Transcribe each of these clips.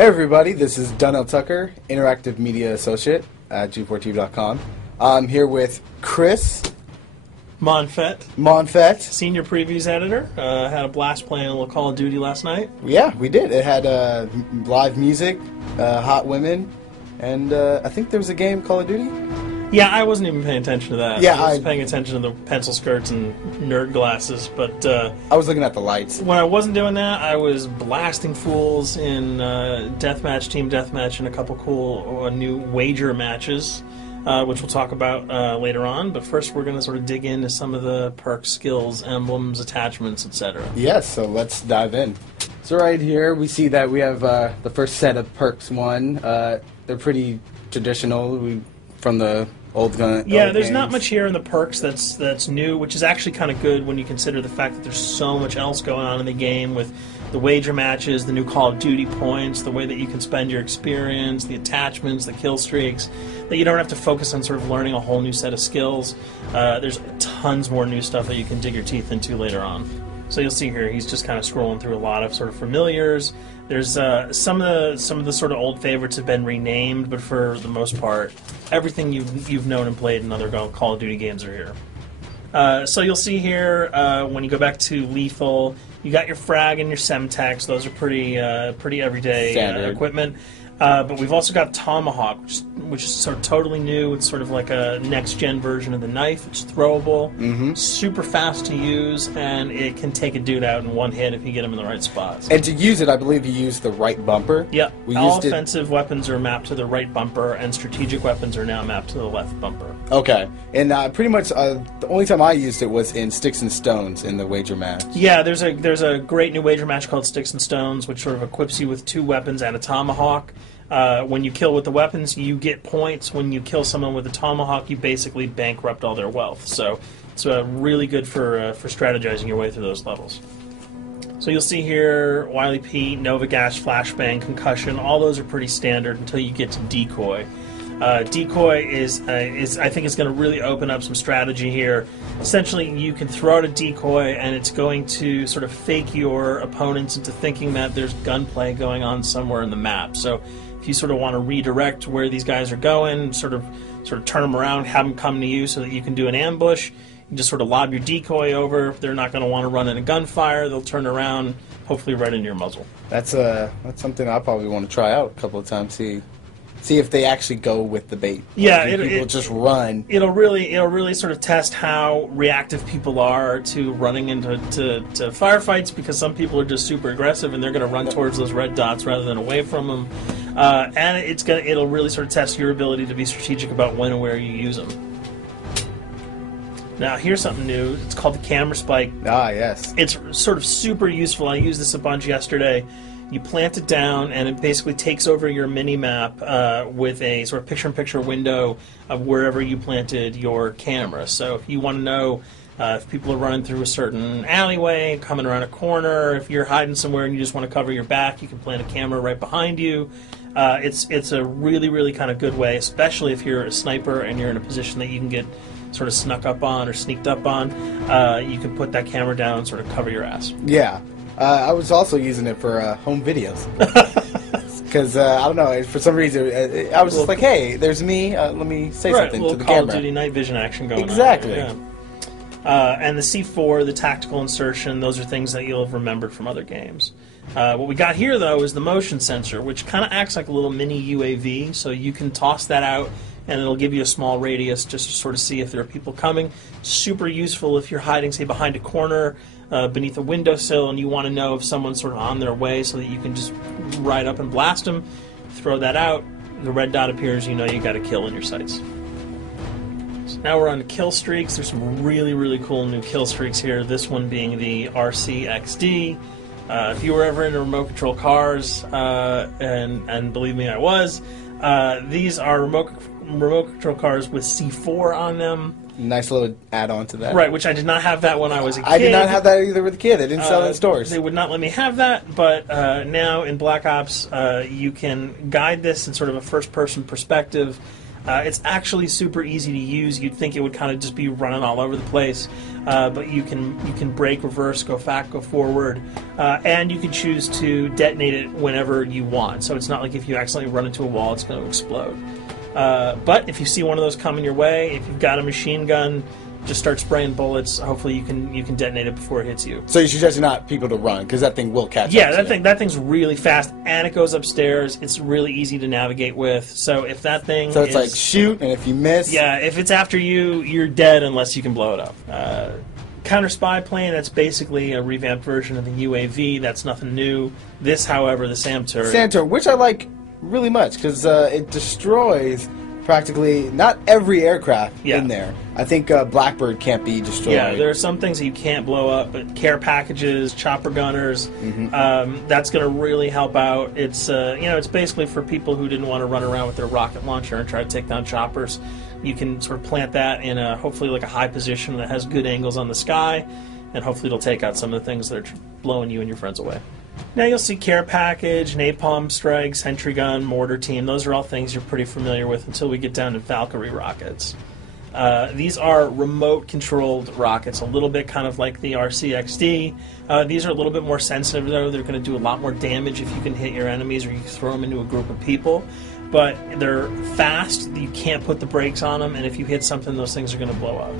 Hey everybody, this is Donnell Tucker, Interactive Media Associate at G4TV.com. I'm here with Chris Monfett, Senior Previews Editor. Had a blast playing a little Call of Duty last night. Yeah, we did. It had live music, hot women, and I think there was a game, Call of Duty? Yeah, I wasn't even paying attention to that. Yeah, I was paying attention to the pencil skirts and nerd glasses, but I was looking at the lights. When I wasn't doing that, I was blasting fools in deathmatch, team deathmatch, and a couple cool new wager matches, which we'll talk about later on. But first, we're going to sort of dig into some of the perks, skills, emblems, attachments, etc. Yes, so let's dive in. So right here, we see that we have the first set of perks one. They're pretty traditional from the old gun. Yeah, old there's games. not much here in the perks that's new, which is actually kind of good when you consider the fact that there's so much else going on in the game with the wager matches, the new Call of Duty points, the way that you can spend your experience, the attachments, the kill streaks, that you don't have to focus on sort of learning a whole new set of skills. There's tons more new stuff that you can dig your teeth into later on. So you'll see here, he's just kind of scrolling through a lot of sort of familiars. There's some of the sort of old favorites have been renamed, but for the most part, everything you've known and played in other Call of Duty games are here. So you'll see here when you go back to lethal, you got your frag and your semtex. Those are pretty everyday equipment. But we've also got Tomahawk, which is sort of totally new. It's sort of like a next-gen version of the knife. It's throwable, super fast to use, and it can take a dude out in one hit if you get him in the right spots. And to use it, I believe you use the right bumper. Yeah, all offensive weapons are mapped to the right bumper, and strategic weapons are now mapped to the left bumper. Okay, and pretty much the only time I used it was in Sticks and Stones in the wager match. Yeah, there's a great new wager match called Sticks and Stones, which sort of equips you with 2 weapons and a tomahawk. When you kill with the weapons, you get points. When you kill someone with a tomahawk, you basically bankrupt all their wealth. So it's really good for strategizing your way through those levels. So you'll see here, Wily Pete, Nova Gash, Flashbang, Concussion. All those are pretty standard until you get to Decoy. Decoy is I think it's going to really open up some strategy here. Essentially, you can throw out a decoy, and it's going to sort of fake your opponents into thinking that there's gunplay going on somewhere in the map. So if you sort of want to redirect where these guys are going, sort of turn them around, have them come to you so that you can do an ambush, you just sort of lob your decoy over. They're not going to want to run in a gunfire. They'll turn around, hopefully right into your muzzle. That's something I probably want to try out a couple of times. See if they actually go with the bait. Yeah, people just run. It'll really sort of test how reactive people are to running into firefights, because some people are just super aggressive and they're going to run towards those red dots rather than away from them. And it'll really sort of test your ability to be strategic about when and where you use them. Now, here's something new. It's called the camera spike. Ah, yes. It's sort of super useful. I used this a bunch yesterday. You plant it down, and it basically takes over your mini-map with a sort of picture-in-picture window of wherever you planted your camera. So if you want to know if people are running through a certain alleyway, coming around a corner, if you're hiding somewhere and you just want to cover your back, you can plant a camera right behind you. It's a really kind of good way, especially if you're a sniper and you're in a position that you can get sort of snuck up on or sneaked up on. You can put that camera down and sort of cover your ass. Yeah. I was also using it for home videos. Because, I don't know, for some reason, I was just like, hey, there's me, let me say something to the Call camera. of Duty night vision action going exactly. on. Yeah. And the C4, the tactical insertion, those are things that you'll have remembered from other games. What we got here, though, is the motion sensor, which kind of acts like a little mini UAV, so you can toss that out, and it'll give you a small radius just to sort of see if there are people coming. Super useful if you're hiding, say, behind a corner, beneath a windowsill, and you want to know if someone's sort of on their way so that you can just ride up and blast them. Throw that out, the red dot appears, you know you got a kill in your sights. So now we're on to kill streaks. There's some really cool new kill streaks here, this one being the RCXD. If you were ever into remote control cars, and believe me, I was, these are remote control cars with C4 on them. Nice little add-on to that. Right, which I did not have that when I was a kid. I did not have that either with a kid. They didn't sell it in stores. They would not let me have that, but now in Black Ops, you can guide this in sort of a first-person perspective. It's actually super easy to use. You'd think it would kind of just be running all over the place, but you can brake, reverse, go back, go forward, and you can choose to detonate it whenever you want. So it's not like if you accidentally run into a wall, it's going to explode. But if you see one of those coming your way, if you've got a machine gun, just start spraying bullets. Hopefully you can detonate it before it hits you. So you suggest not people to run, because that thing will catch up. Yeah, that thing's really fast, and it goes upstairs. It's really easy to navigate with. So if that thing So it's like shoot, and if you miss... Yeah, if it's after you, you're dead unless you can blow it up. Counter spy plane, that's basically a revamped version of the UAV. That's nothing new. This, however, the SAM turret... SAM turret, which I like really much, because it destroys... practically not every aircraft in there. I think Blackbird can't be destroyed. Yeah, there are some things that you can't blow up, but care packages, chopper gunners, that's going to really help out. It's it's basically for people who didn't want to run around with their rocket launcher and try to take down choppers. You can sort of plant that in a hopefully like a high position that has good angles on the sky, and hopefully it'll take out some of the things that are blowing you and your friends away. Now you'll see care package, napalm strike, sentry gun, mortar team. Those are all things you're pretty familiar with until we get down to Valkyrie rockets. These are remote-controlled rockets, a little bit kind of like the RCXD. These are a little bit more sensitive, though. They're going to do a lot more damage if you can hit your enemies or you throw them into a group of people. But they're fast, you can't put the brakes on them, and if you hit something, those things are going to blow up.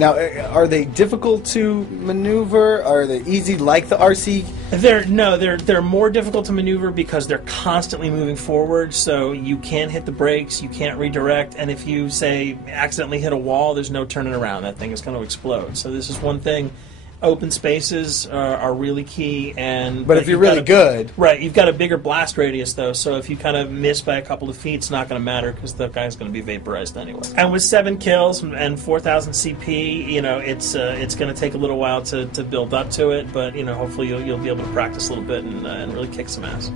Now, are they difficult to maneuver? Are they easy like the RC? They're more difficult to maneuver because they're constantly moving forward, so you can't hit the brakes, you can't redirect, and if you, say, accidentally hit a wall, there's no turning around. That thing is going to explode. So this is one thing. Open spaces are really key, but if you're really good, right? You've got a bigger blast radius, though, so if you kind of miss by a couple of feet, it's not going to matter because the guy's going to be vaporized anyway. And with 7 kills and 4,000 CP, it's going to take a little while to build up to it, but hopefully you'll be able to practice a little bit and really kick some ass.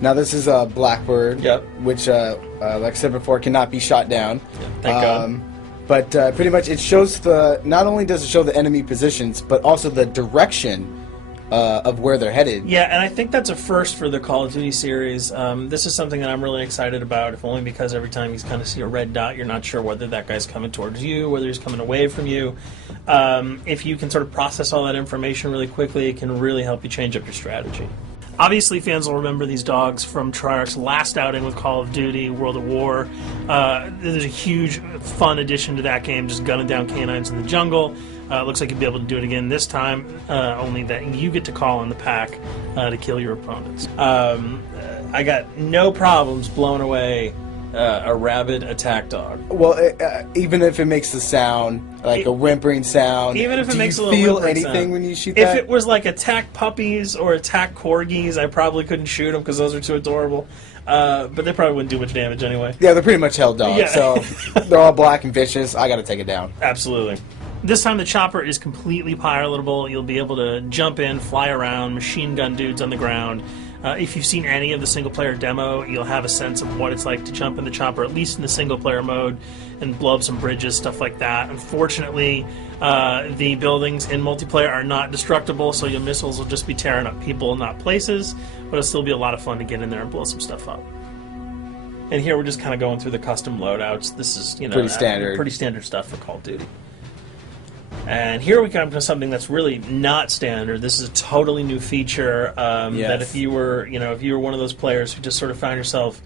Now this is a Blackbird, which, like I said before, cannot be shot down. Yeah, thank God. But pretty much it shows not only does it show the enemy positions, but also the direction of where they're headed. Yeah, and I think that's a first for the Call of Duty series. This is something that I'm really excited about, if only because every time you kind of see a red dot, you're not sure whether that guy's coming towards you, whether he's coming away from you. If you can sort of process all that information really quickly, it can really help you change up your strategy. Obviously, fans will remember these dogs from Treyarch's last outing with Call of Duty, World at War. There's a huge, fun addition to that game, just gunning down canines in the jungle. Looks like you'll be able to do it again this time, only that you get to call on the pack to kill your opponents. I got no problems blowing away a rabid attack dog. Well, even if it makes the sound, like a whimpering sound, even if it makes a little feel whimpering anything sound. When you shoot that? If it was like attack puppies or attack corgis, I probably couldn't shoot them because those are too adorable. But they probably wouldn't do much damage anyway. Yeah, they're pretty much held dogs, Yeah. so they're all black and vicious. I got to take it down. Absolutely. This time the chopper is completely pilotable. You'll be able to jump in, fly around, machine gun dudes on the ground. If you've seen any of the single-player demo, you'll have a sense of what it's like to jump in the chopper, at least in the single-player mode, and blow up some bridges, stuff like that. Unfortunately, the buildings in multiplayer are not destructible, so your missiles will just be tearing up people, not places, but it'll still be a lot of fun to get in there and blow some stuff up. And here we're just kind of going through the custom loadouts. This is, pretty standard stuff for Call of Duty. And here we come to something that's really not standard. This is a totally new feature that if you were one of those players who just sort of found yourself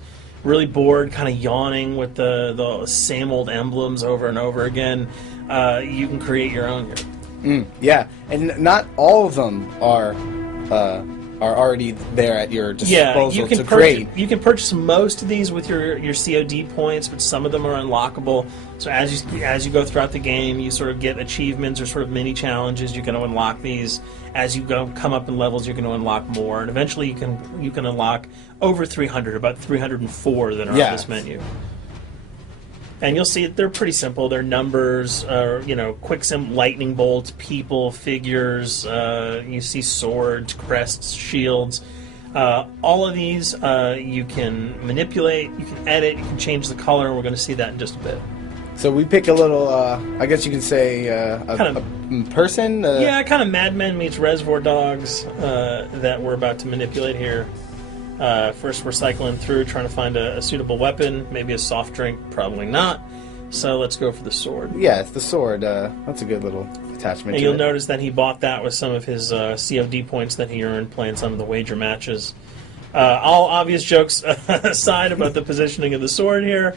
really bored, kind of yawning with the same old emblems over and over again, you can create your own here. Yeah, and not all of them are already there at your disposal to create. You can purchase most of these with your COD points, but some of them are unlockable. So as you go throughout the game, you sort of get achievements or sort of mini challenges. You're going to unlock these. As you come up in levels, you're going to unlock more, and eventually you can unlock over 300, about 304 that are on this menu. And you'll see they're pretty simple. They're numbers, quick lightning bolts, people, figures. You see swords, crests, shields. All of these you can manipulate, you can edit, you can change the color, and we're going to see that in just a bit. So we pick a little, I guess you can say, a person? Yeah, kind of Mad Men meets Reservoir Dogs that we're about to manipulate here. First, we're cycling through, trying to find a suitable weapon. Maybe a soft drink, probably not. So let's go for the sword. Yeah, it's the sword. That's a good little attachment. And you'll notice that he bought that with some of his COD points that he earned playing some of the wager matches. All obvious jokes aside about the positioning of the sword here,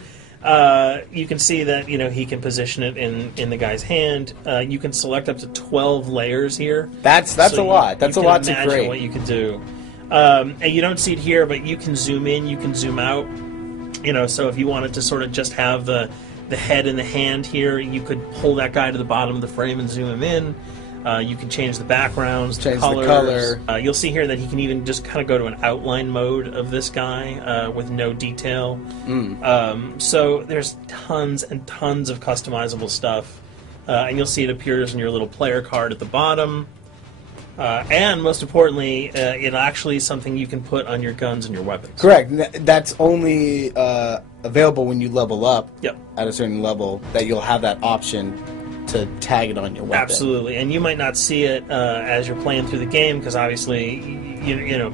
you can see that he can position it in the guy's hand. You can select up to 12 layers here. That's a lot. That's a lot to create. What you can do. And you don't see it here, but you can zoom in, you can zoom out. So if you wanted to sort of just have the head and the hand here, you could pull that guy to the bottom of the frame and zoom him in. You can change the backgrounds, change colors. the color. You'll see here that he can even just kind of go to an outline mode of this guy with no detail. So there's tons and tons of customizable stuff. And you'll see it appears in your little player card at the bottom. And most importantly, it actually is something you can put on your guns and your weapons. Correct. That's only available when you level up at a certain level, that you'll have that option to tag it on your weapon. Absolutely. And you might not see it as you're playing through the game, because obviously,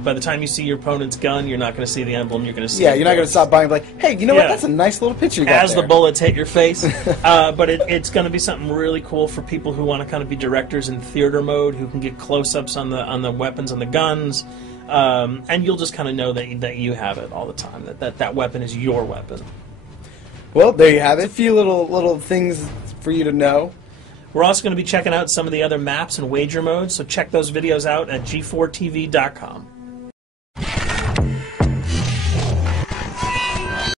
by the time you see your opponent's gun, you're not going to see the emblem. You're going to see you're not going to stop by and be like, hey, you know what? That's a nice little picture you got as there. the bullets hit your face. But it's going to be something really cool for people who want to kind of be directors in theater mode, who can get close-ups on the weapons and the guns. And you'll just kind of know that you have it all the time, that weapon is your weapon. Well, there you have it. A few little things for you to know. We're also going to be checking out some of the other maps and wager modes, so check those videos out at g4tv.com.